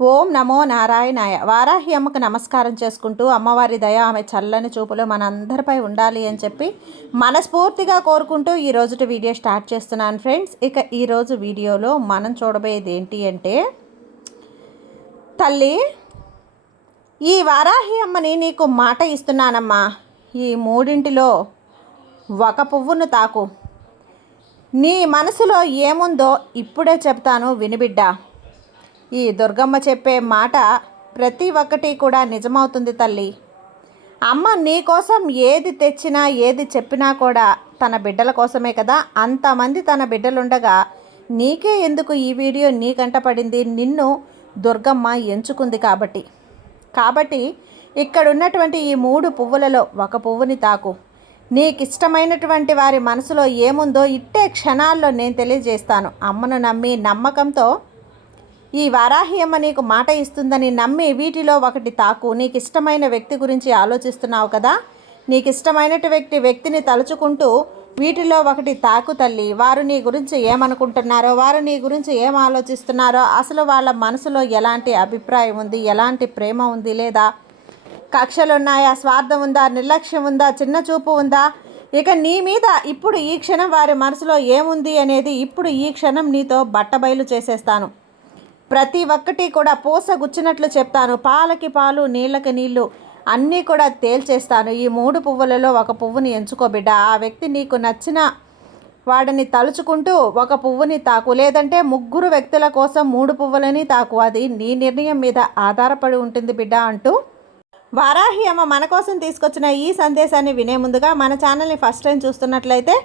ఓం నమో నారాయణాయ. వారాహి అమ్మకు నమస్కారం చేసుకుంటూ అమ్మవారి దయ ఆమె చల్లని చూపులు మనందరిపై ఉండాలి అని చెప్పి మనస్ఫూర్తిగా కోరుకుంటూ ఈ రోజుటి వీడియో స్టార్ట్ చేస్తున్నాను ఫ్రెండ్స్. ఇక ఈరోజు వీడియోలో మనం చూడబోయేది ఏంటి అంటే, తల్లి ఈ వారాహి అమ్మని నీకు మాట ఇస్తున్నానమ్మా, ఈ మూడింటిలో ఒక పువ్వును తాకు. నీ మనసులో ఏముందో ఇప్పుడే చెప్తాను వినిబిడ్డ. ఈ దుర్గమ్మ చెప్పే మాట ప్రతి ఒక్కటి కూడా నిజమవుతుంది తల్లి. అమ్మ నీకోసం ఏది తెచ్చినా ఏది చెప్పినా కూడా తన బిడ్డల కోసమే కదా. అంతమంది తన బిడ్డలుండగా నీకే ఎందుకు ఈ వీడియో నీకంట పడింది? నిన్ను దుర్గమ్మ ఎంచుకుంది కాబట్టి ఇక్కడ ఉన్నటువంటి ఈ 3 పువ్వులలో ఒక పువ్వుని తాకు. నీకు ఇష్టమైనటువంటి వారి మనసులో ఏముందో ఇట్టే క్షణాల్లో నేను తెలియజేస్తాను. అమ్మను నమ్మి నమ్మకంతో ఈ వారాహి అమ్మ నీకు మాట ఇస్తుందని నమ్మి వీటిలో ఒకటి తాకు. నీకు ఇష్టమైన వ్యక్తి గురించి ఆలోచిస్తున్నావు కదా, నీకు ఇష్టమైనటువంటి వ్యక్తిని తలుచుకుంటూ వీటిలో ఒకటి తాకు తల్లి. వారు నీ గురించి ఏమనుకుంటున్నారో, వారు నీ గురించి ఏం ఆలోచిస్తున్నారో, అసలు వాళ్ళ మనసులో ఎలాంటి అభిప్రాయం ఉంది, ఎలాంటి ప్రేమ ఉంది, లేదా కక్షలున్నాయా, స్వార్థం ఉందా, నిర్లక్ష్యం ఉందా, చిన్న చూపు ఉందా, ఇక నీ మీద ఇప్పుడు ఈ క్షణం వారి మనసులో ఏముంది అనేది ఇప్పుడు ఈ క్షణం నీతో బట్టబయలు చేసేస్తాను. ప్రతి ఒక్కటి కూడా పూసగుచ్చినట్లు చెప్తాను. పాలకి పాలు, నీళ్ళకి నీళ్ళు అన్నీ కూడా తేల్చేస్తాను. ఈ 3 పువ్వులలో ఒక పువ్వుని ఎంచుకోబిడ్డ. ఆ వ్యక్తి నీకు నచ్చిన వాడిని తలుచుకుంటూ ఒక పువ్వుని తాకు, లేదంటే 3 వ్యక్తుల కోసం 3 పువ్వులని తాకు. అది నీ నిర్ణయం మీద ఆధారపడి ఉంటుంది బిడ్డ అంటూ వారాహి అమ్మ మన కోసం తీసుకొచ్చిన ఈ సందేశాన్ని వినే ముందుగా మన ఛానల్ని ఫస్ట్ టైం చూస్తున్నట్లయితే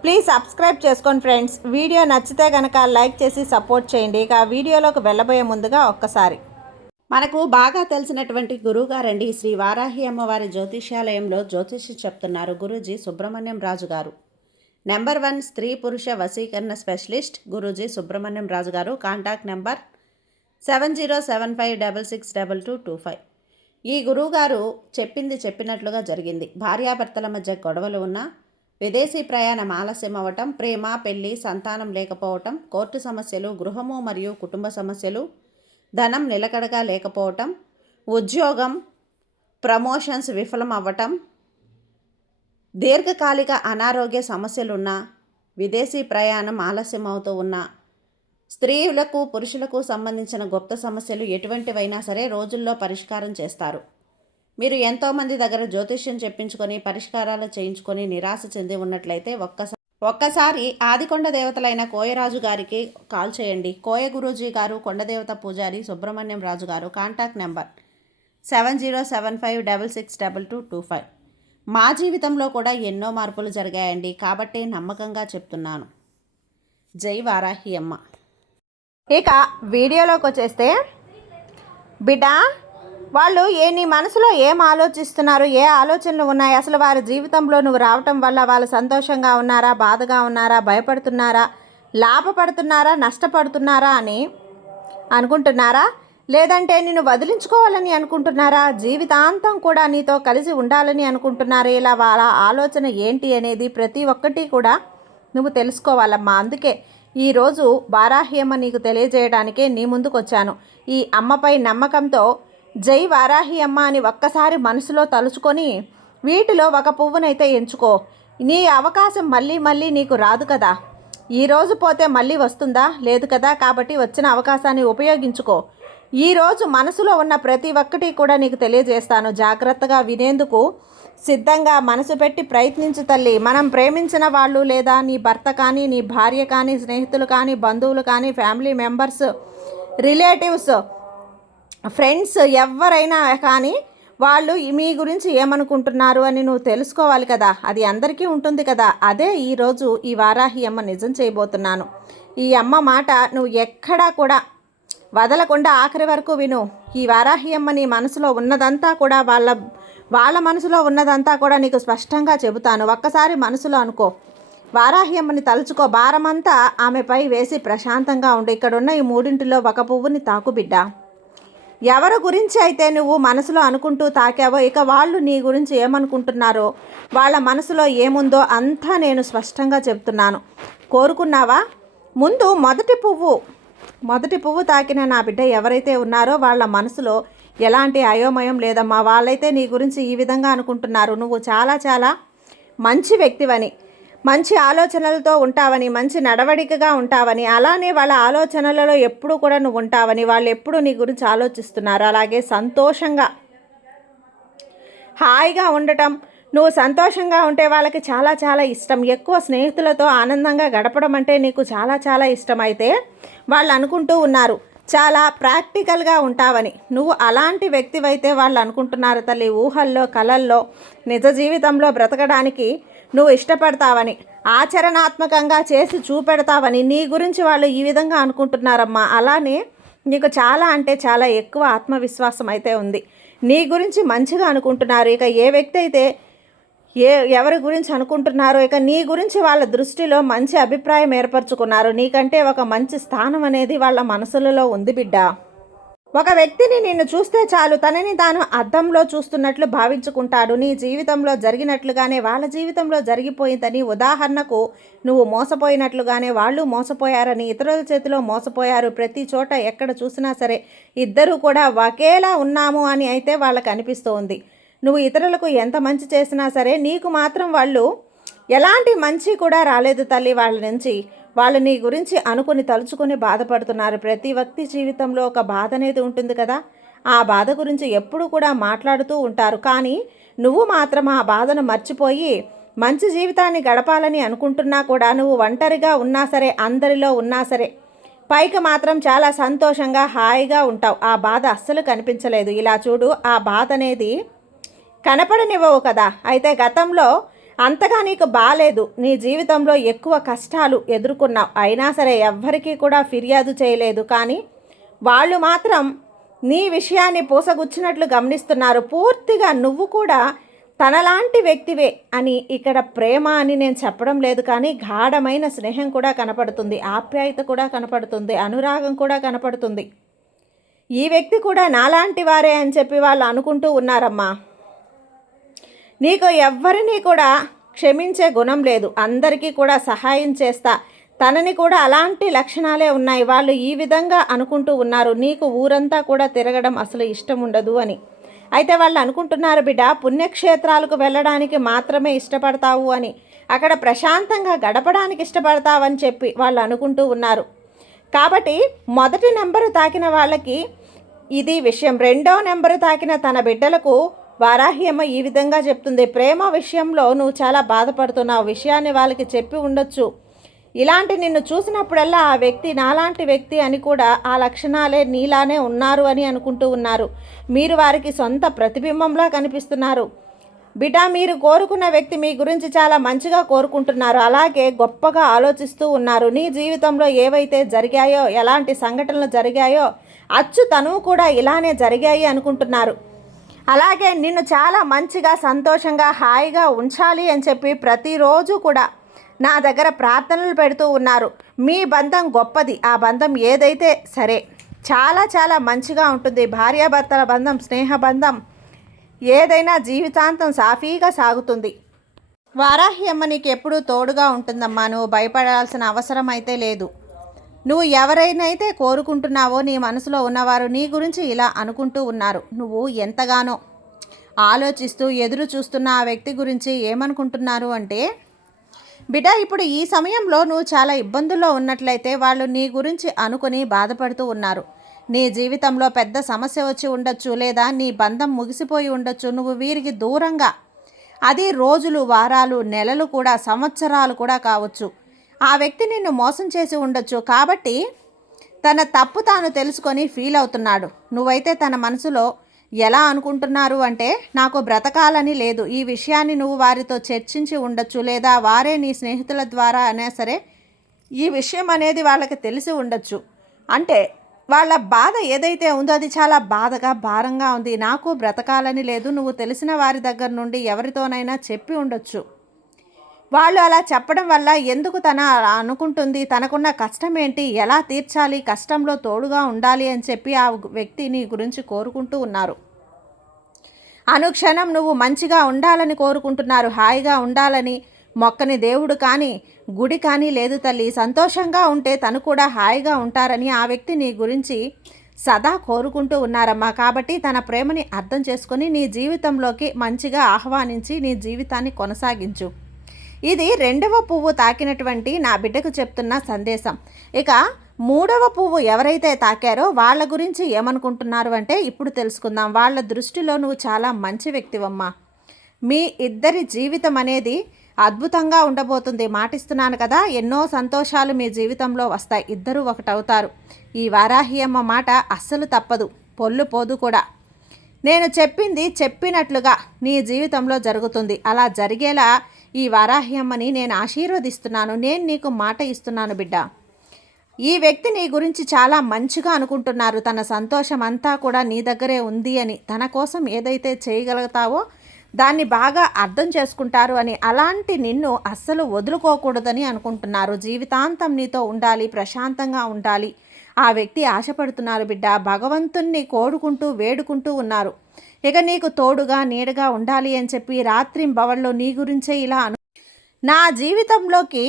ప్లీజ్ సబ్స్క్రైబ్ చేసుకోండి ఫ్రెండ్స్. వీడియో నచ్చితే కనుక లైక్ చేసి సపోర్ట్ చేయండి. ఇక వీడియోలోకి వెళ్ళబోయే ముందుగా ఒక్కసారి మనకు బాగా తెలిసినటువంటి గురువుగారండి శ్రీ వారాహి అమ్మవారి జ్యోతిష్యాలయంలో జ్యోతిష్యం చెప్తున్నారు గురూజీ సుబ్రహ్మణ్యం రాజు గారు. నెంబర్ 1 స్త్రీ పురుష వశీకరణ స్పెషలిస్ట్ గురూజీ సుబ్రహ్మణ్యం రాజు గారు. Contact number 7075662225. ఈ గురువుగారు చెప్పింది చెప్పినట్లుగా జరిగింది. భార్యాభర్తల మధ్య గొడవలు ఉన్నా, విదేశీ ప్రయాణం ఆలస్యం అవ్వటం, ప్రేమ, పెళ్లి, సంతానం లేకపోవటం, కోర్టు సమస్యలు, గృహము మరియు కుటుంబ సమస్యలు, ధనం నిలకడగా లేకపోవటం, ఉద్యోగం ప్రమోషన్స్ విఫలం అవ్వటం, దీర్ఘకాలిక అనారోగ్య సమస్యలున్నా, విదేశీ ప్రయాణం ఆలస్యం అవుతూ ఉన్నా, స్త్రీలకు పురుషులకు సంబంధించిన గుప్త సమస్యలు ఎటువంటివైనా సరే రోజుల్లో పరిష్కారం చేస్తారు. మీరు ఎంతోమంది దగ్గర జ్యోతిష్యం చెప్పించుకొని పరిష్కారాలు చేయించుకొని నిరాశ చెంది ఉన్నట్లయితే ఒక్కసారి ఆదికొండ దేవతలైన కోయరాజు గారికి కాల్ చేయండి. కోయ గురూజీ గారు, కొండదేవత పూజారి సుబ్రహ్మణ్యం రాజు గారు. Contact number 7075662225. మా జీవితంలో కూడా ఎన్నో మార్పులు జరిగాయండి, కాబట్టి నమ్మకంగా చెప్తున్నాను. జై వారాహి అమ్మ. ఇక వీడియోలోకి వచ్చేస్తే, బిడ్డ వాళ్ళు నీ మనసులో ఏం ఆలోచిస్తున్నారు, ఏ ఆలోచనలు ఉన్నాయి, అసలు వారి జీవితంలో నువ్వు రావటం వల్ల వాళ్ళు సంతోషంగా ఉన్నారా, బాధగా ఉన్నారా, భయపడుతున్నారా, లాభపడుతున్నారా, నష్టపడుతున్నారా అని అనుకుంటున్నారా, లేదంటే నిన్ను వదిలించుకోవాలని అనుకుంటున్నారా, జీవితాంతం కూడా నీతో కలిసి ఉండాలని అనుకుంటున్నారా, ఇలా వాళ్ళ ఆలోచన ఏంటి అనేది ప్రతి ఒక్కటి కూడా నువ్వు తెలుసుకోవాలమ్మా. అందుకే ఈరోజు వారాహి అమ్మ నీకు తెలియజేయడానికే నీ ముందుకు వచ్చాను. ఈ అమ్మపై నమ్మకంతో జై వారాహి అమ్మ అని ఒక్కసారి మనసులో తలుచుకొని వీటిలో ఒక పువ్వునైతే ఎంచుకో. నీ అవకాశం మళ్ళీ నీకు రాదు కదా. ఈరోజు పోతే మళ్ళీ వస్తుందా? లేదు కదా. కాబట్టి వచ్చిన అవకాశాన్ని ఉపయోగించుకో. ఈరోజు మనసులో ఉన్న ప్రతి ఒక్కటి కూడా నీకు తెలియజేస్తాను. జాగ్రత్తగా వినేందుకు సిద్ధంగా మనసు పెట్టి ప్రయత్నించు తల్లి. మనం ప్రేమించిన వాళ్ళు, లేదా నీ భర్త కానీ, నీ భార్య కానీ, స్నేహితులు కానీ, బంధువులు కానీ, ఫ్యామిలీ మెంబర్స్, రిలేటివ్స్, ఫ్రెండ్స్ ఎవరైనా కానీ వాళ్ళు మీ గురించి ఏమనుకుంటున్నారు అని నువ్వు తెలుసుకోవాలి కదా. అది అందరికీ ఉంటుంది కదా. అదే ఈరోజు ఈ వారాహి అమ్మ నిజం చేయబోతున్నాను. ఈ అమ్మ మాట నువ్వు ఎక్కడా కూడా వదలకుండా ఆఖరి వరకు విను. ఈ వారాహి అమ్మ నీ మనసులో ఉన్నదంతా కూడా వాళ్ళ మనసులో ఉన్నదంతా కూడా నీకు స్పష్టంగా చెబుతాను. ఒక్కసారి మనసులో అనుకో, వారాహి అమ్మని తలుచుకో, భారమంతా ఆమెపై వేసి ప్రశాంతంగా ఉండు. ఇక్కడున్న ఈ 3 ఒక పువ్వుని తాకు బిడ్డ. ఎవరి గురించి అయితే నువ్వు మనసులో అనుకుంటూ తాకావో, ఇక వాళ్ళు నీ గురించి ఏమనుకుంటున్నారో, వాళ్ళ మనసులో ఏముందో అంతా నేను స్పష్టంగా చెప్తున్నాను. కోరుకున్నావా? ముందు మొదటి పువ్వు మొదటి పువ్వు తాకిన నా బిడ్డ ఎవరైతే ఉన్నారో వాళ్ళ మనసులో ఎలాంటి అయోమయం లేదమ్మా. వాళ్ళైతే నీ గురించి ఈ విధంగా అనుకుంటున్నారు, నువ్వు చాలా చాలా మంచి వ్యక్తివని, మంచి ఆలోచనలతో ఉంటావని, మంచి నడవడికగా ఉంటావని, అలానే వాళ్ళ ఆలోచనలలో ఎప్పుడూ కూడా నువ్వు ఉంటావని, వాళ్ళు ఎప్పుడూ నీ గురించి ఆలోచిస్తున్నారు. అలాగే సంతోషంగా హాయిగా ఉండటం, నువ్వు సంతోషంగా ఉంటే వాళ్ళకి చాలా చాలా ఇష్టం. ఎక్కువ స్నేహితులతో ఆనందంగా గడపడం అంటే నీకు చాలా చాలా ఇష్టం. అయితే వాళ్ళు అనుకుంటూ ఉన్నారు చాలా ప్రాక్టికల్గా ఉంటావని. నువ్వు అలాంటి వ్యక్తివైతే వాళ్ళు అనుకుంటున్నారు తల్లి, ఊహల్లో కలల్లో నిజ జీవితంలో బ్రతకడానికి నువ్వు ఇష్టపడతావని, ఆచరణాత్మకంగా చేసి చూపెడతావని నీ గురించి వాళ్ళు ఈ విధంగా అనుకుంటున్నారమ్మా. అలానే నీకు చాలా అంటే చాలా ఎక్కువ ఆత్మవిశ్వాసం అయితే ఉంది. నీ గురించి మంచిగా అనుకుంటున్నారు. ఇక ఏ వ్యక్తి అయితే ఎవరి గురించి అనుకుంటున్నారో ఇక నీ గురించి వాళ్ళ దృష్టిలో మంచి అభిప్రాయం ఏర్పరచుకున్నారు. నీకంటే ఒక మంచి స్థానం అనేది వాళ్ళ మనసులలో ఉంది బిడ్డ. ఒక వ్యక్తిని నిన్ను చూస్తే చాలు తనని తాను అద్దంలో చూస్తున్నట్లు భావించుకుంటాడు. నీ జీవితంలో జరిగినట్లుగానే వాళ్ళ జీవితంలో జరిగిపోయిందని, ఉదాహరణకు నువ్వు మోసపోయినట్లుగానే వాళ్ళు మోసపోయారని, ఇతరుల చేతిలో మోసపోయారు. ప్రతి చోట ఎక్కడ చూసినా సరే ఇద్దరు కూడా ఒకేలా ఉన్నాము అని అయితే వాళ్ళకి అనిపిస్తోంది. నువ్వు ఇతరులకు ఎంత మంచి చేసినా సరే నీకు మాత్రం వాళ్ళు ఎలాంటి మంచి కూడా రాలేదు తల్లి వాళ్ళ నుంచి. వాళ్ళు నీ గురించి అనుకుని తలుచుకొని బాధపడుతున్నారు. ప్రతి వ్యక్తి జీవితంలో ఒక బాధ అనేది ఉంటుంది కదా, ఆ బాధ గురించి ఎప్పుడు కూడా మాట్లాడుతూ ఉంటారు. కానీ నువ్వు మాత్రం ఆ బాధను మర్చిపోయి మంచి జీవితాన్ని గడపాలని అనుకుంటున్నా కూడా నువ్వు ఒంటరిగా ఉన్నా సరే, అందరిలో ఉన్నా సరే పైకి మాత్రం చాలా సంతోషంగా హాయిగా ఉంటావు. ఆ బాధ అస్సలు కనిపించలేదు. ఇలా చూడు, ఆ బాధ అనేది కనపడనివ్వవు కదా. అయితే గతంలో అంతగా నీకు బాలేదు, నీ జీవితంలో ఎక్కువ కష్టాలు ఎదుర్కొన్నావు. అయినా సరే ఎవ్వరికీ కూడా ఫిర్యాదు చేయలేదు. కానీ వాళ్ళు మాత్రం నీ విషయాన్ని పూసగుచ్చినట్లు గమనిస్తున్నారు. పూర్తిగా నువ్వు కూడా తనలాంటి వ్యక్తివే అని. ఇక్కడ ప్రేమ అని నేను చెప్పడం లేదు, కానీ గాఢమైన స్నేహం కూడా కనపడుతుంది, ఆప్యాయత కూడా కనపడుతుంది, అనురాగం కూడా కనపడుతుంది. ఈ వ్యక్తి కూడా నాలాంటి వారే అని చెప్పి వాళ్ళు అనుకుంటూ ఉన్నారమ్మా. నీకు ఎవ్వరినీ కూడా క్షమించే గుణం లేదు, అందరికీ కూడా సహాయం చేస్తా. తనని కూడా అలాంటి లక్షణాలే ఉన్నాయి. వాళ్ళు ఈ విధంగా అనుకుంటూ ఉన్నారు, నీకు ఊరంతా కూడా తిరగడం అసలు ఇష్టం ఉండదు అని. అయితే వాళ్ళు అనుకుంటున్నారు బిడ్డ, పుణ్యక్షేత్రాలకు వెళ్ళడానికి మాత్రమే ఇష్టపడతావు అని, అక్కడ ప్రశాంతంగా గడపడానికి ఇష్టపడతావని చెప్పి వాళ్ళు అనుకుంటూ ఉన్నారు. కాబట్టి మొదటి నెంబరు తాకిన వాళ్ళకి ఇది విషయం. రెండో నెంబరు తాకిన తన బిడ్డలకు వారాహ్యమ్మ ఈ విధంగా చెప్తుంది, ప్రేమ విషయంలో నువ్వు చాలా బాధపడుతున్నావు. విషయాన్ని వాళ్ళకి చెప్పి ఉండొచ్చు. ఇలాంటి నిన్ను చూసినప్పుడల్లా ఆ వ్యక్తి నాలాంటి వ్యక్తి అని కూడా, ఆ లక్షణాలే నీలానే ఉన్నారు అని అనుకుంటూ ఉన్నారు. మీరు వారికి సొంత ప్రతిబింబంలా కనిపిస్తున్నారు. బిడ్డ, మీరు కోరుకున్న వ్యక్తి మీ గురించి చాలా మంచిగా కోరుకుంటున్నారు. అలాగే గొప్పగా ఆలోచిస్తూ ఉన్నారు. నీ జీవితంలో ఏవైతే జరిగాయో, ఎలాంటి సంఘటనలు జరిగాయో అచ్చు తను కూడా ఇలానే జరిగాయి అనుకుంటున్నారు. అలాగే నిన్ను చాలా మంచిగా సంతోషంగా హాయిగా ఉంచాలి అని చెప్పి ప్రతిరోజు కూడా నా దగ్గర ప్రార్థనలు పెడుతూ ఉన్నారు. మీ బంధం గొప్పది. ఆ బంధం ఏదైతే సరే చాలా చాలా మంచిగా ఉంటుంది. భార్యాభర్తల బంధం, స్నేహ బంధం ఏదైనా జీవితాంతం సాఫీగా సాగుతుంది. వారాహి అమ్మ నీకు ఎప్పుడూ తోడుగా ఉంటుందమ్మా. నువ్వు భయపడాల్సిన అవసరం అయితే లేదు. నువ్వు ఎవరైనైతే కోరుకుంటున్నావో నీ మనసులో ఉన్నవారు నీ గురించి ఇలా అనుకుంటూ ఉన్నారు. నువ్వు ఎంతగానో ఆలోచిస్తూ ఎదురు చూస్తున్న ఆ వ్యక్తి గురించి ఏమనుకుంటున్నారు అంటే, బిడ్డ, ఇప్పుడు ఈ సమయంలో నువ్వు చాలా ఇబ్బందుల్లో ఉన్నట్లయితే వాళ్ళు నీ గురించి అనుకుని బాధపడుతూ ఉన్నారు. నీ జీవితంలో పెద్ద సమస్య వచ్చి ఉండొచ్చు, లేదా నీ బంధం ముగిసిపోయి ఉండొచ్చు. నువ్వు వీరికి దూరంగా, అది రోజులు, వారాలు, నెలలు కూడా, సంవత్సరాలు కూడా కావచ్చు. ఆ వ్యక్తి నిన్ను మోసం చేసి ఉండొచ్చు. కాబట్టి తన తప్పు తాను తెలుసుకొని ఫీల్ అవుతున్నాడు. నువ్వైతే తన మనసులో ఎలా అనుకుంటున్నారు అంటే, నాకు బ్రతకాలని లేదు. ఈ విషయాన్ని నువ్వు వారితో చర్చించి ఉండొచ్చు, లేదా వారే నీ స్నేహితుల ద్వారా అయినా సరే ఈ విషయం అనేది వాళ్ళకి తెలిసి ఉండొచ్చు. అంటే వాళ్ళ బాధ ఏదైతే ఉందో అది చాలా బాధగా, భారంగా ఉంది. నాకు బ్రతకాలని లేదు, నువ్వు తెలిసిన వారి దగ్గర నుండి ఎవరితోనైనా చెప్పి ఉండొచ్చు. వాళ్ళు అలా చెప్పడం వల్ల ఎందుకు తన అనుకుంటుంది, తనకున్న కష్టం ఏంటి, ఎలా తీర్చాలి, కష్టంలో తోడుగా ఉండాలి అని చెప్పి ఆ వ్యక్తి నీ గురించి కోరుకుంటూ ఉన్నారు. అనుక్షణం నువ్వు మంచిగా ఉండాలని కోరుకుంటున్నారు, హాయిగా ఉండాలని, మొక్కని దేవుడు కానీ గుడి కానీ లేదు తల్లి. సంతోషంగా ఉంటే తను కూడా హాయిగా ఉంటారని ఆ వ్యక్తి నీ గురించి సదా కోరుకుంటూ ఉన్నారమ్మా. కాబట్టి తన ప్రేమని అర్థం చేసుకొని నీ జీవితంలోకి మంచిగా ఆహ్వానించి నీ జీవితాన్ని కొనసాగించు. ఇది 2వ పువ్వు తాకినటువంటి నా బిడ్డకు చెప్తున్న సందేశం. ఇక 3వ పువ్వు ఎవరైతే తాకారో వాళ్ళ గురించి ఏమనుకుంటున్నారు అంటే ఇప్పుడు తెలుసుకుందాం. వాళ్ళ దృష్టిలో నువ్వు చాలా మంచి వ్యక్తివమ్మా. మీ ఇద్దరి జీవితం అనేది అద్భుతంగా ఉండబోతుంది. మాటిస్తున్నాను కదా, ఎన్నో సంతోషాలు మీ జీవితంలో వస్తాయి. ఇద్దరూ ఒకటవుతారు. ఈ వారాహి అమ్మ మాట అస్సలు తప్పదు, పొల్లు పోదు కూడా. నేను చెప్పింది చెప్పినట్లుగా నీ జీవితంలో జరుగుతుంది. అలా జరిగేలా ఈ వారాహి అమ్మని నేను ఆశీర్వదిస్తున్నాను. నేను నీకు మాట ఇస్తున్నాను బిడ్డ. ఈ వ్యక్తి నీ గురించి చాలా మంచిగా అనుకుంటున్నారు. తన సంతోషం అంతా కూడా నీ దగ్గరే ఉంది అని, తన కోసం ఏదైతే చేయగలుగుతావో దాన్ని బాగా అర్థం చేసుకుంటారు అని, అలాంటి నిన్ను అస్సలు వదులుకోకూడదని అనుకుంటున్నారు. జీవితాంతం నీతో ఉండాలి, ప్రశాంతంగా ఉండాలి ఆ వ్యక్తి ఆశపడుతున్నారు బిడ్డ. భగవంతుణ్ణి కోడుకుంటూ వేడుకుంటూ ఉన్నారు. ఇక నీకు తోడుగా నీడగా ఉండాలి అని చెప్పి రాత్రింబవళ్ళు నీ గురించే ఇలా నా జీవితంలోకి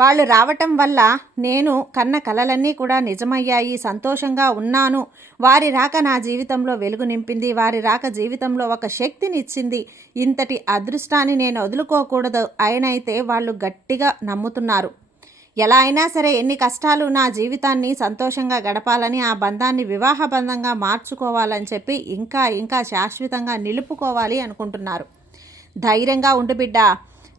వాళ్ళు రావటం వల్ల నేను కన్న కలలన్నీ కూడా నిజమయ్యాయి. సంతోషంగా ఉన్నాను. వారి రాక నా జీవితంలో వెలుగు నింపింది. వారి రాక జీవితంలో ఒక శక్తిని ఇచ్చింది. ఇంతటి అదృష్టాన్ని నేను వదులుకోకూడదు ఆయనైతే వాళ్ళు గట్టిగా నమ్ముతున్నారు. ఎలా అయినా సరే ఎన్ని కష్టాలు నా జీవితాన్ని సంతోషంగా గడపాలని, ఆ బంధాన్ని వివాహ బంధంగా మార్చుకోవాలని చెప్పి ఇంకా శాశ్వతంగా నిలుపుకోవాలి అనుకుంటున్నారు. ధైర్యంగా ఉండు బిడ్డ.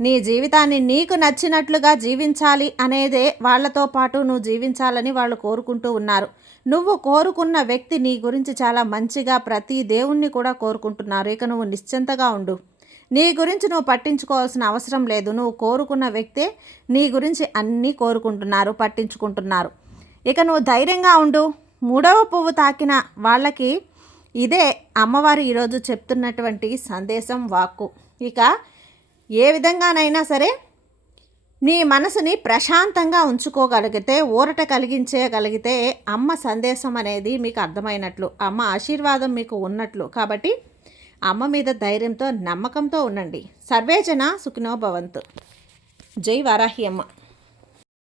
నీ జీవితాన్ని నీకు నచ్చినట్లుగా జీవించాలి అనేదే వాళ్ళతో పాటు నువ్వు జీవించాలని వాళ్ళు కోరుకుంటూ ఉన్నారు. నువ్వు కోరుకున్న వ్యక్తి నీ గురించి చాలా మంచిగా ప్రతి దేవుణ్ణి కూడా కోరుకుంటున్నారు. ఇక నువ్వు నిశ్చింతగా ఉండు. నీ గురించి నువ్వు పట్టించుకోవాల్సిన అవసరం లేదు. నువ్వు కోరుకున్న వ్యక్తే నీ గురించి అన్నీ కోరుకుంటున్నారు, పట్టించుకుంటున్నారు. ఇక నువ్వు ధైర్యంగా ఉండు. 3వ పువ్వు తాకిన వాళ్ళకి ఇదే అమ్మవారు ఈరోజు చెప్తున్నటువంటి సందేశం, వాక్కు. ఇక ఏ విధంగానైనా సరే నీ మనసుని ప్రశాంతంగా ఉంచుకోగలిగితే, ఊరట కలిగించగలిగితే అమ్మ సందేశం అనేది మీకు అర్థమైనట్లు, అమ్మ ఆశీర్వాదం మీకు ఉన్నట్లు. కాబట్టి అమ్మ మీద ధైర్యంతో నమ్మకంతో ఉండండి. సర్వేజన సుఖినో భవంతు. జై వారాహి అమ్మ.